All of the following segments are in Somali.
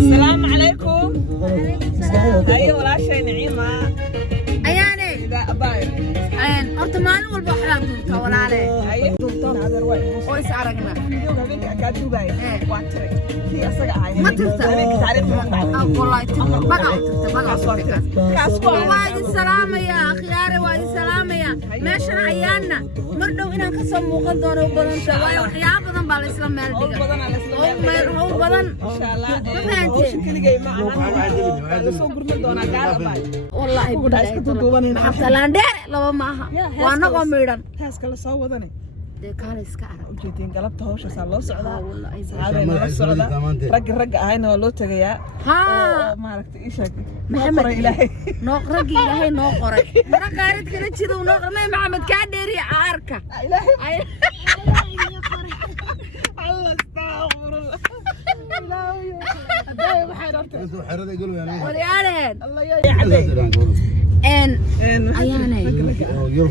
السلام عليكم. أيوة ولا شيء نعيمة. أياني. لا أباير. أين أرتمان والبحر دولتا ولا عليه. أيوة دولتان هذا الوقت. ويس عرقنا. اليوم هذيك أكاد دبي. واتري. هي أصدق عايز. ما ترتا. هذيك تعرف ما بعد. والله ترتا. بقى ترتا. كاسوار. وايد السلامة يا خياري وايد السلامة يا. ماشي عيالنا. مردو إنا كسم مقدار وبدن وايد وحياة بدن بالإسلام مالدي. بدن على الإسلام. هو بدن. إن شاء الله. ما فهمتي. والله بدي حتى لاندير لو معها وانا قميران هاسك لا soo wadane kaale iska arag ujeedin galabta hawsha saa loo socdaa saacadena la socdaa rag ahayna waa loo tagayaa ha maaragtay ishaag maxamed ilaahay rag ilaahay noo qoray mara qaarid kala jiro noo qornay maxamed ka dheeri aarka ilaahay Allah astaghfirullah ilaahay waxay rabtay xerada galo yana waliyaan Allah yaa ان اياني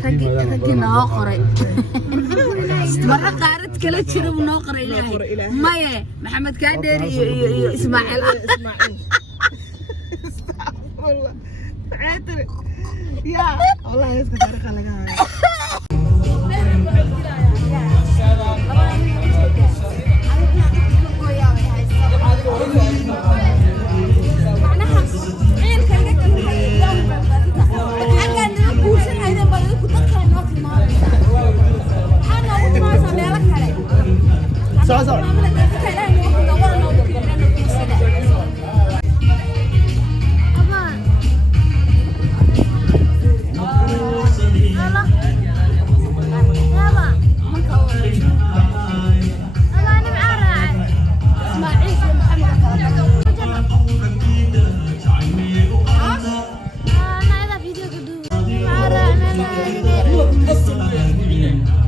رجي نoo qoray marka qaarad kala jiro noo qoray ilaahay maye maxamed ka dheeri iyo ismaaciil والله عاتر يا والله اسك طريقه laga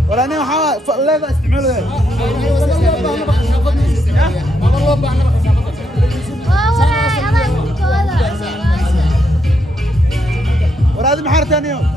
ولا أنا حا لا استعمله ولا هذا محار ثاني يوم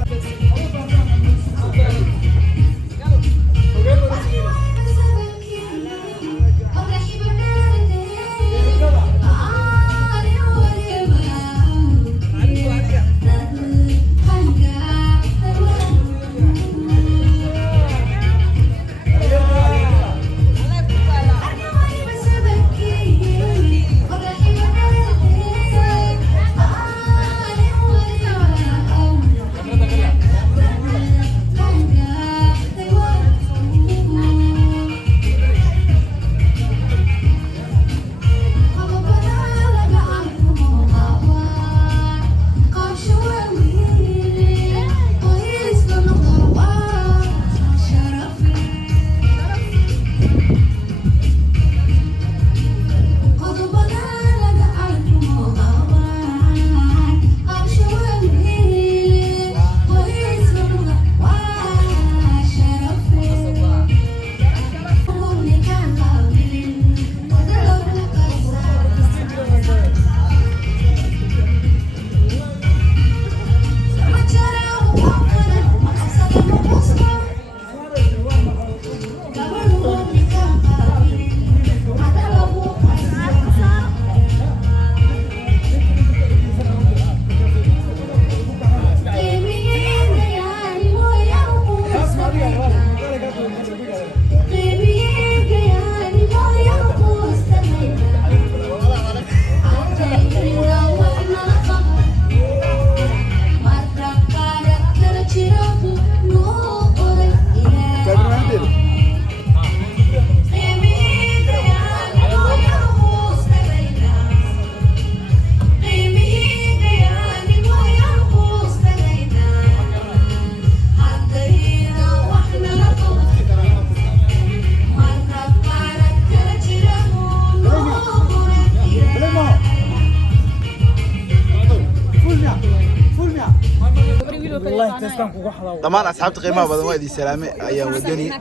طبعا أصحاب قيمة بدن وادي سلامة أيا ودني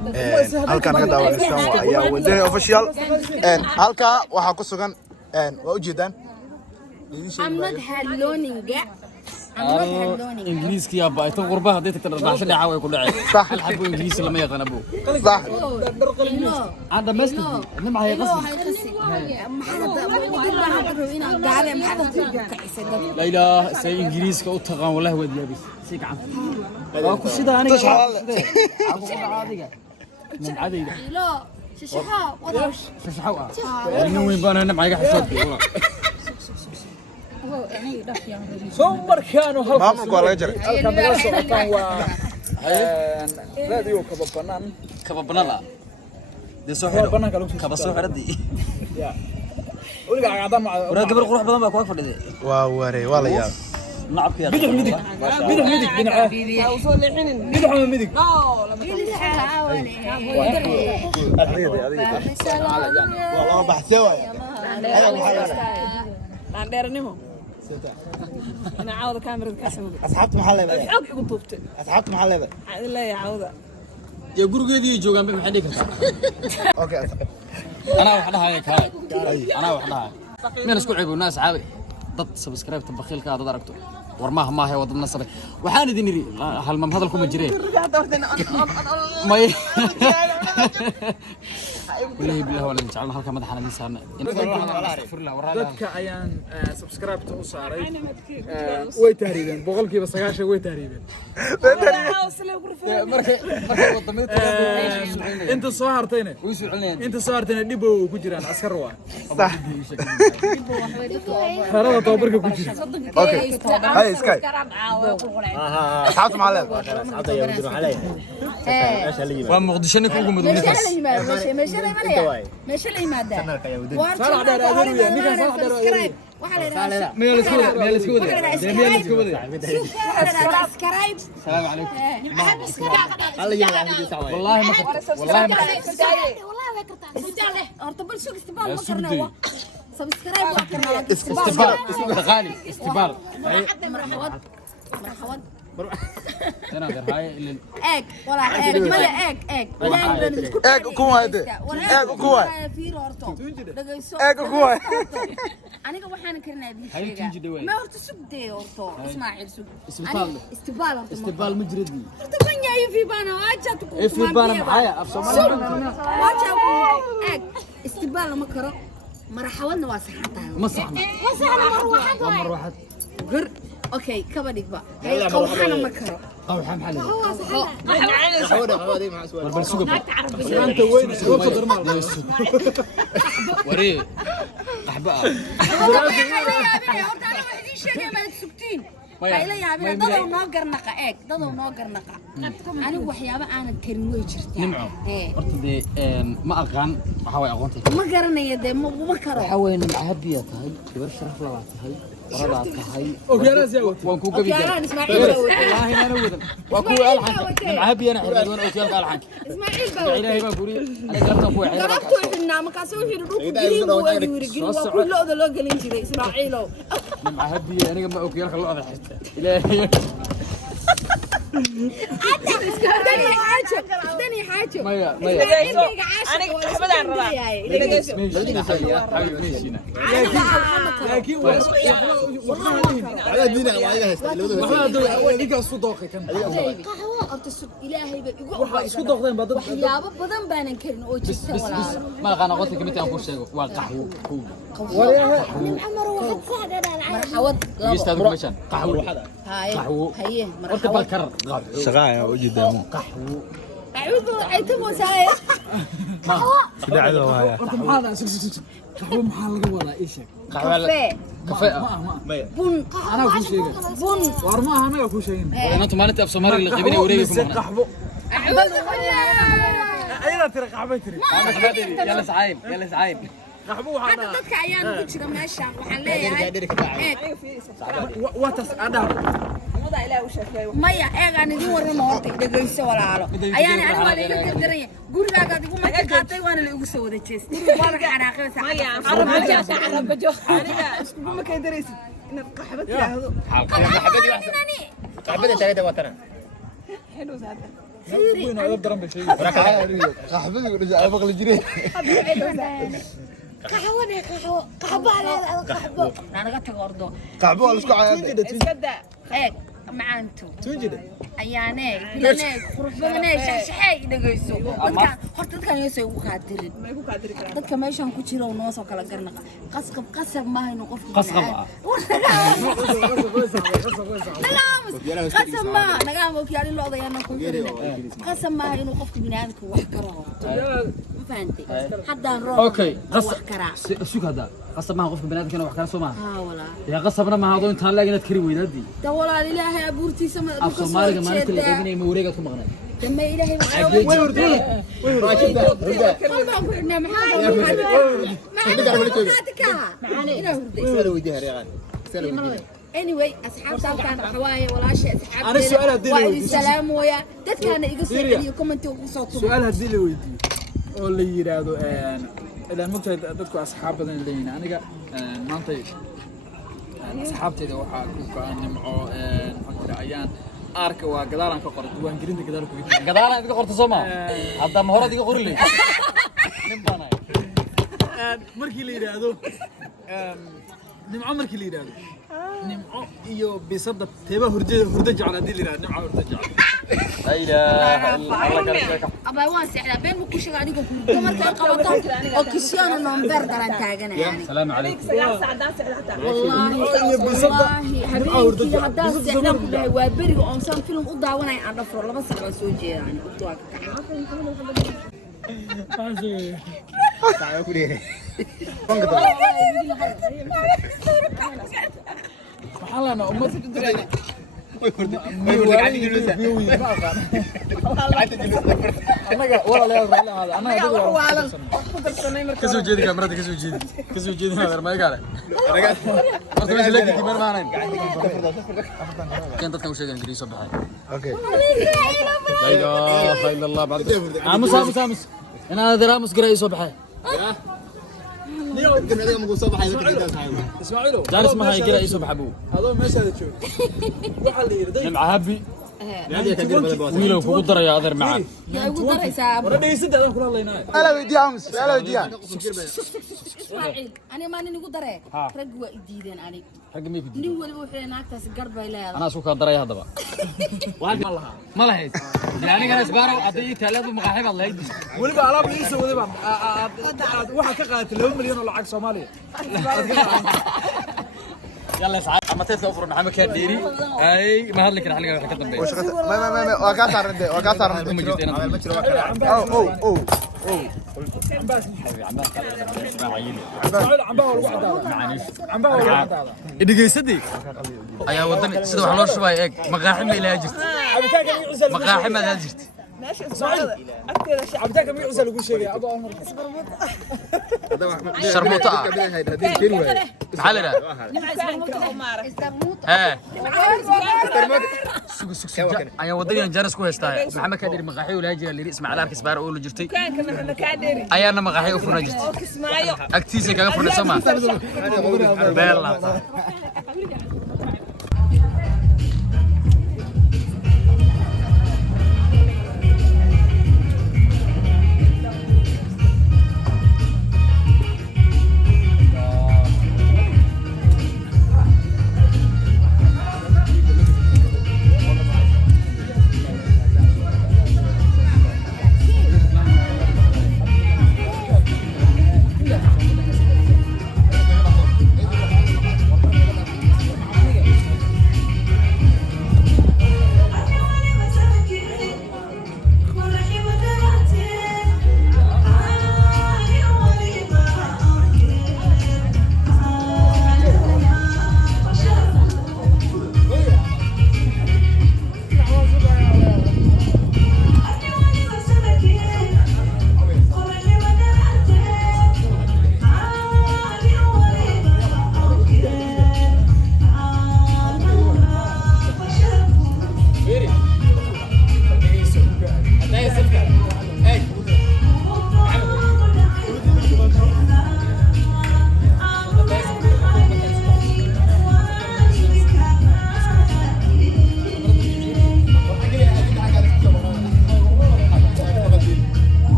هالكان كذا ونستوى أيا ودني أوفيشال هالكا وحكوا سكان وأوجدان I'm not haloning إنجليزي يا با أنت غربة هديت ترى عشان يعاود كل عيد صح الحب إنجليزي لما يغنى أبوه صح هذا مسك إنما هي قصدي لا إله سي إنجليزي كأوتغان والله ودي أبي سيك عم أكو شيء أنا عادي من عادي لا ششحاء وضعش ششحاء إنه وين بنا نم عيق حسود والله سوبر كانوا هل maamulku waa laga jaray halkan naga socotaan waa radio kaba banaan دي سوحر banaanka lagu كبا سوحر دي weliga cagaadan ma ورا قبل قروح بدن با كوك فدي waa waree waa la yaab نعبك يا bidix midig dhinaca waa soo leexinin bidix ama midig waa loo baxsay waaya aan dheernimo ana caawda kaamirada ka soo asxaabta maxaa leedahay xog igu duubtay asxaabta maxaa leedahay waxaan leeyahay caawda يا غورغيدي جوغان ما خدي كرتا okay انا وحدها هيك هاي انا وحدها مين اسكو عيب الناس عاوي ضد سبسكرايب تبخيلك هذا دركتو ورماها ما هي ودنا صبي waxaan idin iri hal mam hadalku ma jireen may walahi billahi wala jacalna halka madaxana miisana dadka ayaan subscribe u saaray way tahriibeen boqolkiiba 9 way tahriibeen markay wadamada inta soo hartayna way soo celinayaan inta soo hartayna dib oo ku jiraan askar waa صح xarada tababarka ku jira okay hay sky asxaabta maxaa leedahay asxaabta ayaa wadin waxaa leeyahay waa muqdisho ninka ugu mudug ninkaas meesha la yimaada meel isku wada السلام عليكم والله ما والله ما استبال غالي استبال انا غير هاي اك ولا اك ملا اك eeg ku waayde eeg ku waay eeg ku waay aniga waxaan karnaa هاي تنجي دواي ما horta sugdee horto ismaaciil sug استبال استبال مجردي horta man yaay fi bana waajad ku في بانا معايا في صومالي waajad اك استبال ma karo marxawadna waa saxantahay ما صحنا مروحات غير اوكي كبا دغبا هي قوحنا ما كرو قوحه محل xawada maxaa su'aal بل سوق انت وين وفد رمال وري احبا bayla yaabina dad oo noo garnaqa eeg dad oo noo garnaqa anigu waxyaabo aan karin way jirtaa nimco horta de ma aqaan waxa way aqoonta ma garanayo de ma karo waxa weyn cahabiya tahay gabar sharaf la tahay qorada tahay اوكيالاس يا waan ku gabi Ookiyaalaan Ismaaciil baa watay. wallahi ana wadan waa ku alxanka cahabiya ana xirmad wana ookiyalka alxanka Ismaaciil baa watay. ilaahay baa buri ana garabta ku xirmad Garabtu xidhnaa markaas uu xidhu dhulku giriin buu wadi wiri giriin waa ku looda loo gelin jiray Ismaaciilow cahabiya aniga ma ookiyalka loo xirta ilaahay dani xaajo maya aniga xabadaan rabaa laakiin على دينا ما يهست idinka isku dooqay kan qaxwo horta sug ilaahay ba igu waxa isku dooqdeen baa dad waxyaabo badan baanan karin oo jirta walaalo ما قانا قلت كلمتي أنا كوشيء وقحوة marxawad يستاذ مشان قحوة haye haye قلت بالكر shaqaa uji daamo قحوة أعوذ عيتم وسايا dacdo waaya horta maxaa qaxwo maxaa laga wadaa ii sheeg كافيه كفاءة بن أنا أقول شيء بن war ma aha anaga ku sheegin أنا تمانيت أبو سماري اللي قبلي وريكم qaxwo أعوذ ayada tiri qaxwo tiri يلا سعيد يلا سعيد qaxwo waxa هذا ضدك عيان كتير ماشي وحنا waa tas adhaab maya eegaan idin warrama horta dhegayso walaalo ayaana aniga waa iga gardaraya gurigaaga adigu ma qaatay waana la igu soo wada jeestay waa la xanaaqaysa aniga isku ma kay daraysid inaad qaxwo tiraahdo قحبة تاعي وطنا weyn oo daran bay sheegay qaxbadii u dhashay abaq la jiray قحوة قحوة على قحوة أنا قلت أردو qaxbo waa la isku cayaartay iskada eeg macaanto توجد ayaanee filanee quruxbadanee shaxshaxay dhagayso dadka horta dadkan yeesay ugu qaadirin dadka meeshan ku jira oo noo soo kala garnaqa qasab ma hayno qofka qasab qasab ma nagaamo kiyaali loodayana ku qasab ma hayno qofka binaadamka wax karo fahanti haddaan roob okay qasab kara sug hada qasab ma qofka banaadamka wax kala soo ma ha wala ya qasabna ma hado inta laag inaad kari weydaadi ta walaal ilaahay abuurtiisa ma af Soomaaliga maalinta la qaybinay ma wareega ku maqnay dama ilaahay anyway asxaabta halkaan xawaaye walaashay asxaabta waa idin salaamoya dadkaana iga soo celiyo commenti ugu soo tumo su'aal hadii la weydiiyo oo la yiraahdo ilaa mugtay dadku asxaab badan leeyihiin aniga maanta asxaabtayda waxaa ku go'an nimco maxaa jira ayaan arka waa gadaalan ka qoray waan gelinta gadaal ku gidin gadaalan iga qorto Soomaa hadda ma hore iga qori leey nin baanay markii la yiraahdo nimco markii la yiraahdo nimco iyo bisada teeba hurda jecel hadii la yiraahdo nimco hurda jecel la ilaaha illa Allah garashaka aba waan seexdaa been ku sheegay aniga ku markay qabato oo kishiyana number garan taaganayaan salaam alaykum wallahi habeenkii haddaan seexdan ku dhahay waa beriga oon san film u daawanay aan dhafro 2 saac baan soo jeedaan u duwa ka Saya ku deh. waxaan leenahay ummad anaga walaalayaal raalahaada anaga kasoo jeedi kamarada kasoo jeedi hada ma igale horta meesha la gidi mar maanan kan dadka u sheegan ingiriis soo baxay Okay. la ilaha illa allah ba'd amus ina daramus garay soo baxay اسماعيلو جالس ما هي قرا يسوب حبو هذا ما سهل تشوف وحل يرضي نمع هبي ويلو فوق الدرة يا أذر معاه يا أبو درة يساب ورد يسد هذا كل الله يناي لا ودي امس لا ودي إسماعيل أنا ما نقول درة رجوا جديدين عليك حق ميك نقول وحنا ناقص قرب إلى أنا سوق الدرة هذا بقى ما لهيت يعني أنا سبارة أعطيه 3 مقاحب الله يدي ولي بقى على بليس ولي بقى واحد كقات له مليون ولا عكس صومالي يلا سعاد أما تتوفر محمد كديري أي ما هذلك رح لقى حكتم بيه ما وقاصر وقاصر ما جبت أنا او عم بقول واحد هذا dhegeysadii ayaa wadan sida wax loo shubay eeg maqaaxim ilaa jirta maqaaxim aad jirta عبدك مي عسل ugu sheegay ado aan sharmuuta maxaa la yiraahdaa ayaa wadan jaras ku heystaa maxamed kadir maqaaxi ilaa jira liiri ismaaciil arkiis baar oo la jirtay ayaana maqaaxi u furna jirtay agtiisa kaga furnay sama beela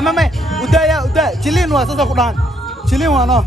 ما ودا يا ودا جلين واساسا كدان جلين وانا